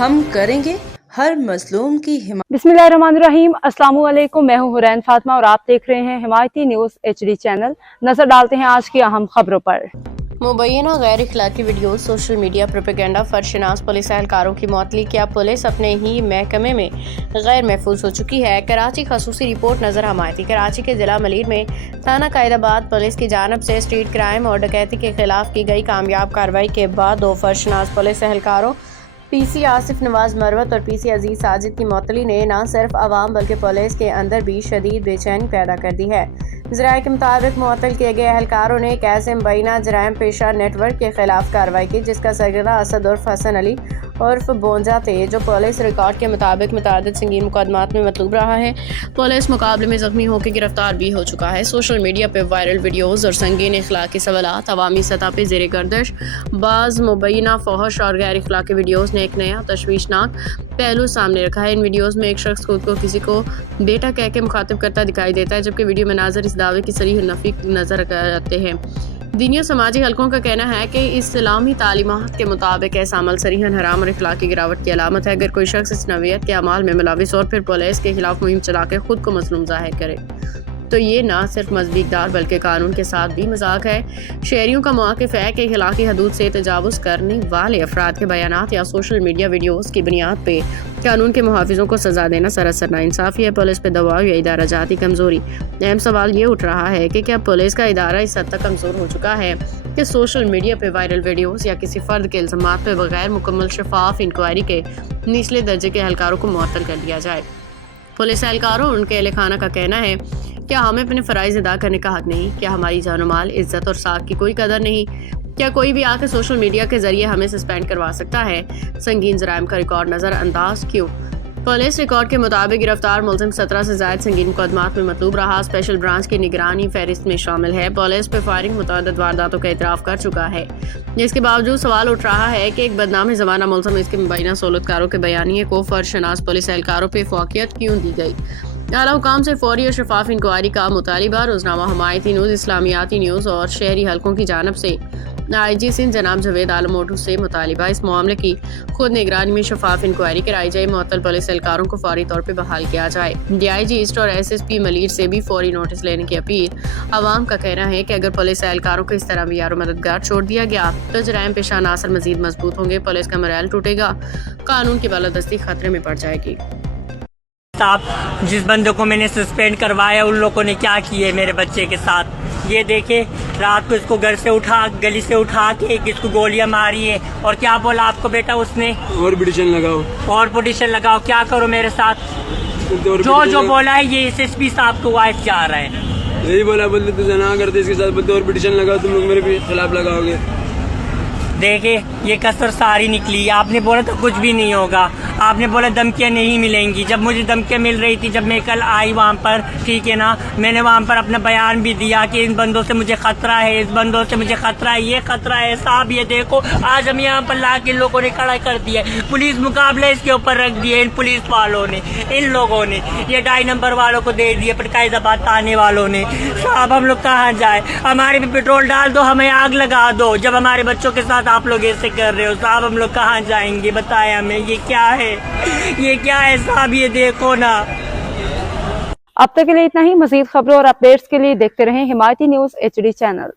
हम करेंगे हर मजलूम की हिमायत। बिस्मिल्लाहिर्रहमानिर्रहीम। अस्सलामु अलैकुम। मैं हूं हुरैन फातिमा और आप देख रहे हैं हिमायती न्यूज HD चैनल। नजर डालते हैं आज की अहम खबरों पर। मुबैना गैर इखलाकी वीडियो सोशल मीडिया प्रोपेगेंडा फर्शनास पुलिस एहलकारों की मौतली। क्या पुलिस अपने ही महकमे में गैर महफूज हो चुकी है? कराची खसूसी रिपोर्ट नजर हमायती। कराची के जिला मलीर में थाना कायदाबाद पुलिस की जानब से स्ट्रीट क्राइम और डकैती के खिलाफ की गई कामयाब कार्रवाई के बाद 2 फर्शनास पुलिस एहलकारों PC आसिफ नवाज मरवत और PC अजीज साजिद की मौतली ने न सिर्फ आवाम बल्कि पुलिस के अंदर भी शदीद बेचैनी पैदा कर दी है। ज़राए के मुताबिक मुअत्तल किए गए एहलकारों ने एक ऐसे मुबैना जराइम पेशा नेटवर्क के खिलाफ कार्रवाई की जिसका सरगना असद उर्फ हसन अली उर्फ बोंजा थे, जो पुलिस रिकॉर्ड के मुताबिक मुतादिद संगीन मुकदमात में मतलूब रहा है। पुलिस मुकाबले में जख्मी होकर गिरफ्तार भी हो चुका है। सोशल मीडिया पर वायरल वीडियोज़ और संगीन इखलाकी सवालात अवामी सतह पर ज़ेर गर्दिश। बाज़ मुबैना फहश और गैर इखलाकी वीडियोज़ ने एक नया तशवीशनाक पहलू सामने रखा है। इन वीडियोज़ में एक शख्स खुद को किसी को बेटा कह के मुखातिब करता दिखाई देता है, जबकि वीडियो मनाज़र इस दावे की सरीह नफी नजर आते हैं। दीनी और समाजी हलकों का कहना है कि इस्लामी तालीमात के मुताबिक ऐसा अमल सरीहन हराम और इखलाकी गिरावट की अलामत है। अगर कोई शख्स इस नवीयत के अमाल में मुलविस और फिर पुलिस के खिलाफ मुहिम चला के खुद को मजलूम जाहिर करे तो ये ना सिर्फ मजहबी इक़दार बल्कि कानून के साथ भी मजाक है। शहरियों का मौक़िफ़ है कि इखलाकी हदूद से तजावुज़ करने वाले अफराद के बयानात या सोशल मीडिया वीडियोज़ की बुनियाद पर कानून के मुहाफ़िज़ों को सज़ा देना सरासर नाइंसाफ़ी है। पुलिस पे दबाव या इदारा जाती कमज़ोरी। अहम सवाल ये उठ रहा है कि क्या पुलिस का इदारा इस हद तक कमज़ोर हो चुका है कि सोशल मीडिया पर वायरल वीडियोज़ या किसी फ़र्द के इल्ज़ामात पर बगैर मुकम्मल शफाफ इंक्वायरी के निचले दर्जे के एहलकारों को मुअत्तल कर दिया जाए? पुलिस एहलकारों और उनके अहल खाना का कहना है, क्या हमें अपने फ़राइज़ अदा करने का हक नहीं? क्या हमारी जान माल, इज्जत और साख की कोई कदर नहीं? क्या कोई भी आकर सोशल मीडिया के जरिए हमें सस्पेंड करवा सकता है? संगीन जराइम का रिकॉर्ड नज़रअंदाज क्यों? पुलिस रिकॉर्ड के मुताबिक गिरफ्तार मुलजिम 17 से ज़ायद संगीन मुकदमात में मतलूब रहा। स्पेशल ब्रांच की निगरानी फहरिस्त में शामिल है। पुलिस पे फायरिंग मुतअद्दिद वारदातों का इतराफ़ कर चुका है। इसके बावजूद सवाल उठ रहा है कि एक बदनामी ज़माना मुलजिम इसके मुबैना सहूलतकारों के बयानिए को फर्शनास पुलिस एहलकारों पर फ़ौक़ियत क्यों दी गई? आला हुकाम से फौरी और शफाफ इंक्वायरी का मुतालिबा। रोज़नामा हमायती न्यूज़, इस्लामियाती न्यूज़ और शहरी हलकों की जानब से IG सिंध जनाब जवेद आलम मोटू से मुतालिबा इस मामले की खुद निगरानी में शफाफ इंक्वायरी कराई जाए। मुअत्तल पुलिस एहलकारों को फौरी तौर पर बहाल किया जाए। DIG ईस्ट और SSP मलीर से भी फौरी नोटिस लेने की अपील। आवाम का कहना है कि अगर पुलिस एहलकारों को इस तरह मियार मददगार छोड़ दिया गया तो जराइम पेशा अनासर मजीद मजबूत होंगे, पुलिस का मोरल टूटेगा, कानून की बालादस्ती खतरे में पड़ जाएगी। आप जिस बंदों को मैंने सस्पेंड करवाया उन लोगों ने क्या किए मेरे बच्चे के साथ, ये देखे। रात को इसको घर से उठा, गली से उठा के इसको गोलियां मारी है। और क्या बोला आपको बेटा उसने? और पिटीशन लगाओ, और पिटीशन लगाओ। क्या करो मेरे साथ? जो बोला है ये SSP साहब को वाइस जा रहा है। यही बोला, बोलते तुझे ना करते इसके साथ, बोलते और पिटीशन लगाओ, तुम लोग मेरे खिलाफ लगाओगे। देखे ये कसर सारी निकली। आपने बोला तो कुछ भी नहीं होगा, आपने बोला धमकियाँ नहीं मिलेंगी। जब मुझे धमकियाँ मिल रही थी, जब मैं कल आई वहाँ पर, ठीक है ना, मैंने वहाँ पर अपना बयान भी दिया कि इन बंदों से मुझे खतरा है, इस बंदों से मुझे खतरा है, ये खतरा है साहब। ये देखो आज हम यहाँ पर ला के लोगों ने खड़ा कर दिया। पुलिस मुकाबला इसके ऊपर रख दिया इन पुलिस वालों ने, इन लोगों ने। ये 2.5 नंबर वालों को दे दिया, कायदाबाद आने वालों ने। साहब हम लोग कहाँ जाए? हमारे भी पेट्रोल डाल दो, हमें आग लगा दो। जब हमारे बच्चों के साथ आप लोग ऐसे कर रहे हो साहब, हम लोग कहाँ जाएंगे? बताएं हमें, ये क्या है? ये क्या है साहब? ये देखो ना। अब तक के लिए इतना ही। मजीद खबरों और अपडेट्स के लिए देखते रहें हिमायती न्यूज़ HD चैनल।